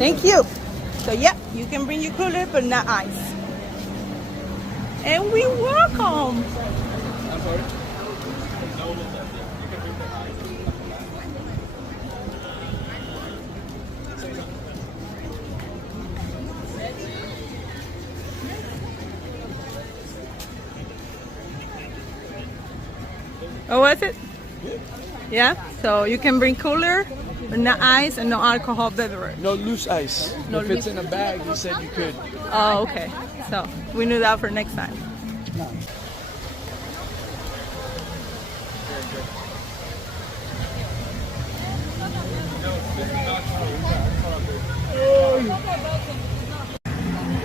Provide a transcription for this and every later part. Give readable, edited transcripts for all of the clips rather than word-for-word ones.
Thank you. So yeah, you can bring your cooler, but not ice. And we welcome. I'm sorry? Oh, was it? Yeah. So you can bring cooler, but not ice and no alcohol beverage. No loose ice. No if it's in a bag, you said you could. Oh, okay. So we knew that for next time.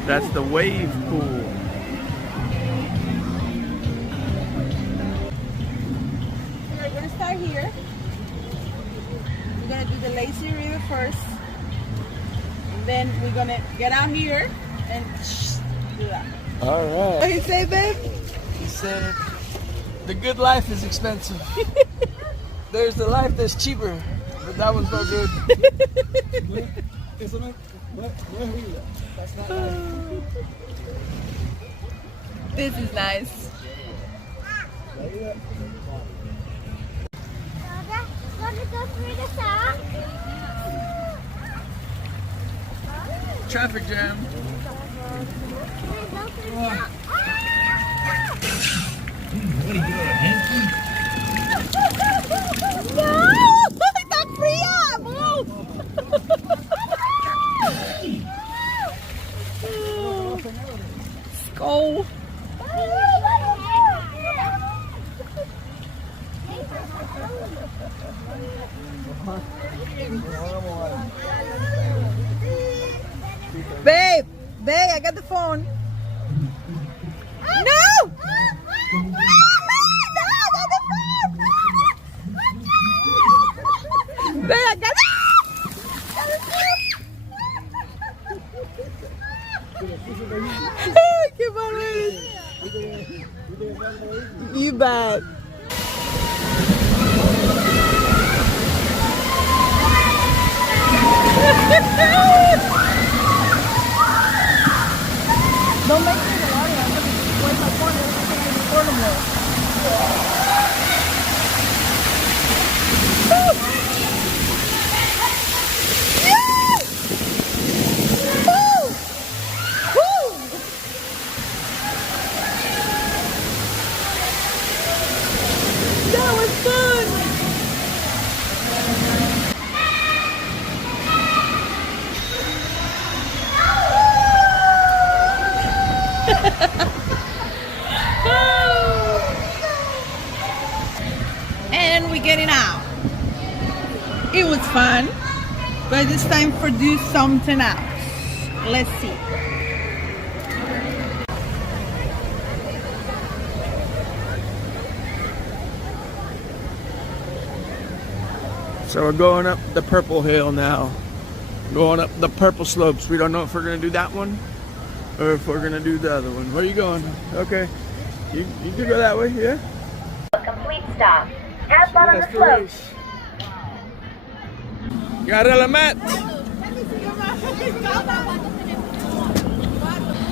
That's the wave pool. We're gonna start here. We're gonna do the lazy river first, and then we're gonna get out here and do that. All What right. you say, babe? He said, the good life is expensive. There's the life that's cheaper, but that one's no good. That's not nice. This is nice. Traffic jam. No! Está fría! Move! Skull. Babe! Babe, I got the phone. No! Babe, I got Qué malo eres. You bad. Don't make me the audio. I'm going to wait my phone and record them more. That was fun! And we're getting out. It was fun, but it's time for do something else. Let's see. So we're going up the purple hill now. Going up the purple slopes. We don't know if we're gonna do that one or if we're gonna do the other one. Where are you going? Okay. You can go that way, yeah? A complete stop. Have fun on the That's the slopes. race. Got Mat.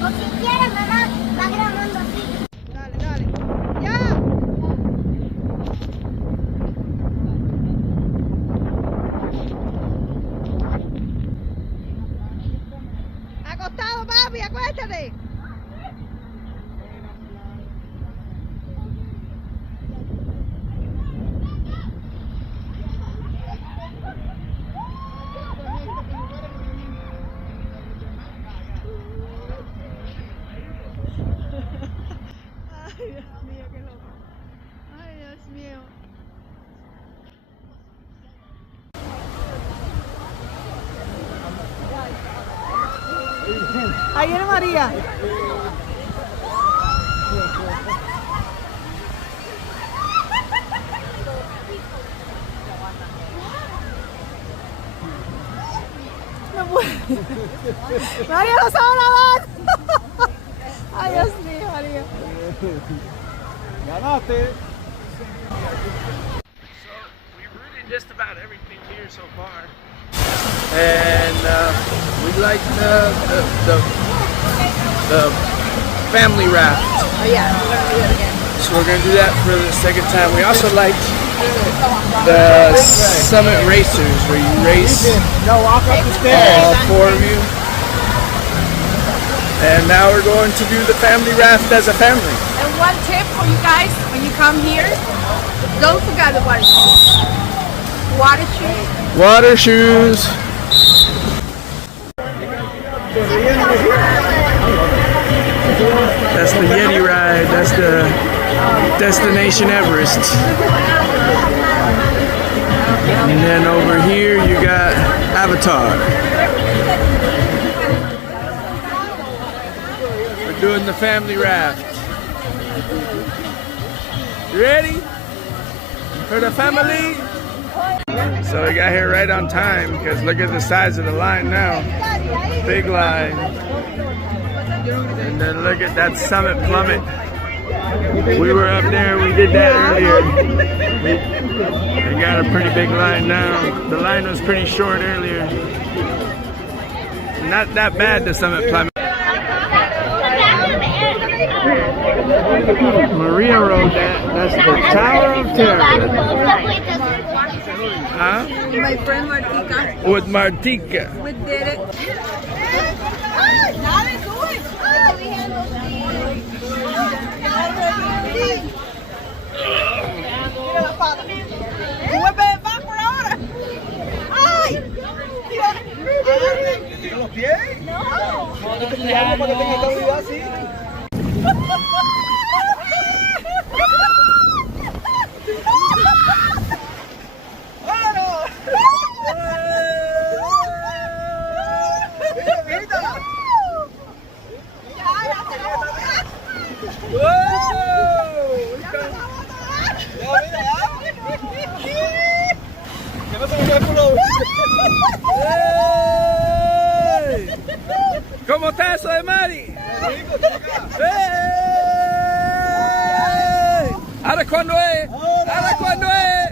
O si quiere, mamá, va grabando así. Dale, dale. ¡Ya! Acostado, papi, acuéstate. Ay, Dios mío, qué loco. Ay, Dios mío. Ahí viene María. No puedo. María no sabe nadar. Ay, Dios mío, María. Ganate. So we've ridden just about everything here so far, and would like the family raft. Oh yeah, we're gonna do it again. So we're gonna do that for the second time. We also liked the Summit Racers, where you race all 4 of you. And now we're going to do the family raft as a family. And one tip for you guys, when you come here, don't forget the water shoes. Water shoes. Water shoes. That's the Yeti ride. That's the Destination Everest. And then over here you got Avatar. We're doing the family raft. You ready? For the family? So we got here right on time because look at the size of the line now. Big line. And then look at that summit plummet. We were up there, we did that earlier. We got a pretty big line now. The line was pretty short earlier. Not that bad, the summit plummet. Maria rode that. That's the Tower of Terror. Huh? My friend Martika. With Martika. We did it. ¿Cómo está eso de Mari? ¿Ahora cuándo es? ¿Ahora cuándo es?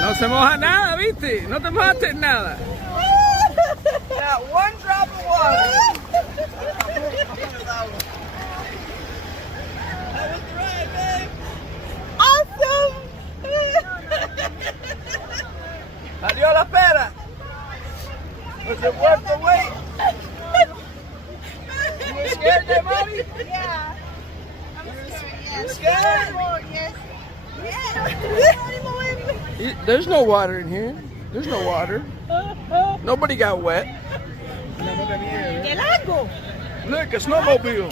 No se moja nada, ¿viste? No te mojaste en nada. Not one drop of water. Awesome! Salió la pera. Was it worth the wait? You were scared there, Mari? Yeah. I'm You scared, scared? yes. Yes. There's no water in here. The's no water. Nobody got wet. ¡Qué largo! Look, a snowmobile.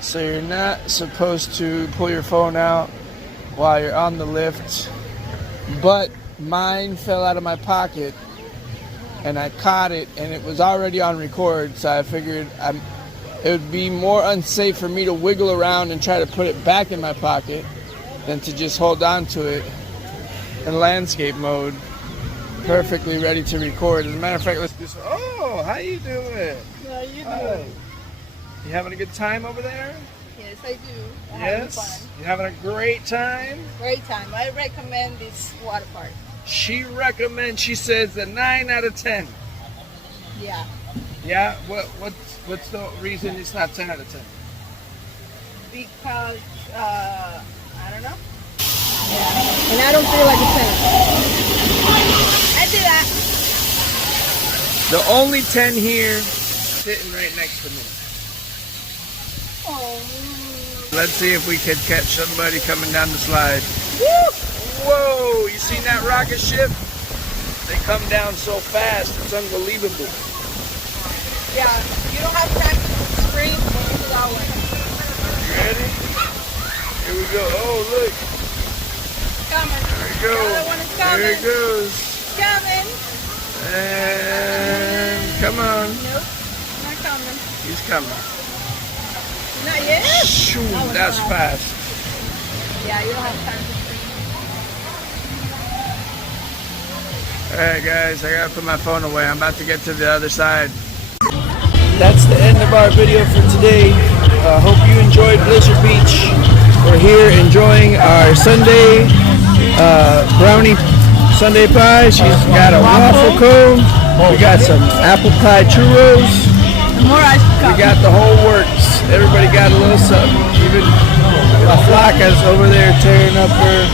So you're not supposed to pull your phone out while you're on the lift, but mine fell out of my pocket and I caught it and it was already on record, so I figured it would be more unsafe for me to wiggle around and try to put it back in my pocket than to just hold on to it in landscape mode, perfectly ready to record. As a matter of fact, let's do some. Oh, how you doing? How you doing? You having a good time over there? Yes, I do. I'm Yes? having fun. You having a great time? Great time. I recommend this water park. She recommends, she says a 9 out of 10. Yeah. Yeah? What's the reason it's not 10 out of 10? Because, I don't know. Yeah. And I don't feel like a 10. I do that. The only 10 here sitting right next to me. Oh. Let's see if we can catch somebody coming down the slide. Woo! Whoa, you seen that rocket ship? They come down so fast, it's unbelievable. Yeah, you don't have time to scream when you do that one. You ready? Here we go. Oh, look. Coming. There we go. The other one is coming. There it goes. Coming. And Come on. Nope, not coming. He's coming. Not yet. Shoo, That was that's fast. fast. Yeah, you don't have time to scream. Alright guys, I gotta put my phone away. I'm about to get to the other side. That's the end of our video for today. Hope you enjoyed Blizzard Beach. We're here enjoying our Sunday brownie Sunday pie. She's got a waffle cone. We got some apple pie churros. More ice cream. We got the whole works. Everybody got a little something. Even La Flaca's over there tearing up her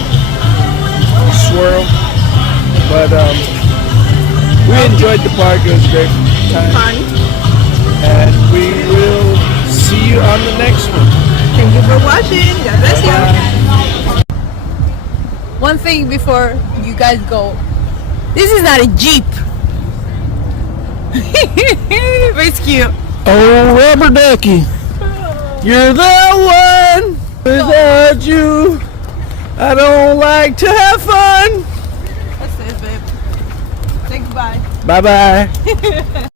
swirl. But we enjoyed the park. It was a great time. Fun. And we will see you on the next one. Thank you for watching. God bless you. One thing before you guys go. This is not a Jeep. But it's cute. Oh, Rubber Ducky, you're the one. Without you, I don't like to have fun. That's it, babe. Say goodbye. Bye-bye.